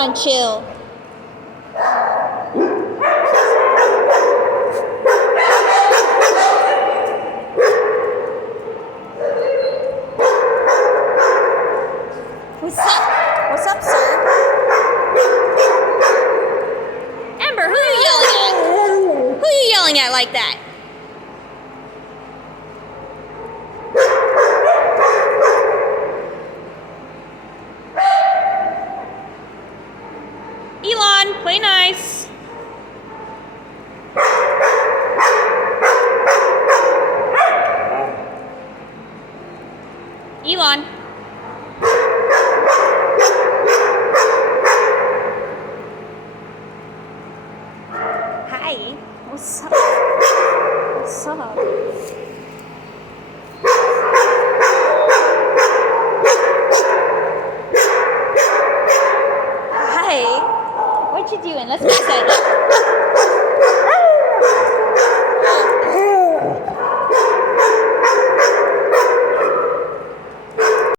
on, chill. What's up? What's up, sir? Ember, who are you yelling at? Who are you yelling at like that? Elon, play nice. Elon. Hi. What's up? What's up? Hi. What you doing? Let's go inside.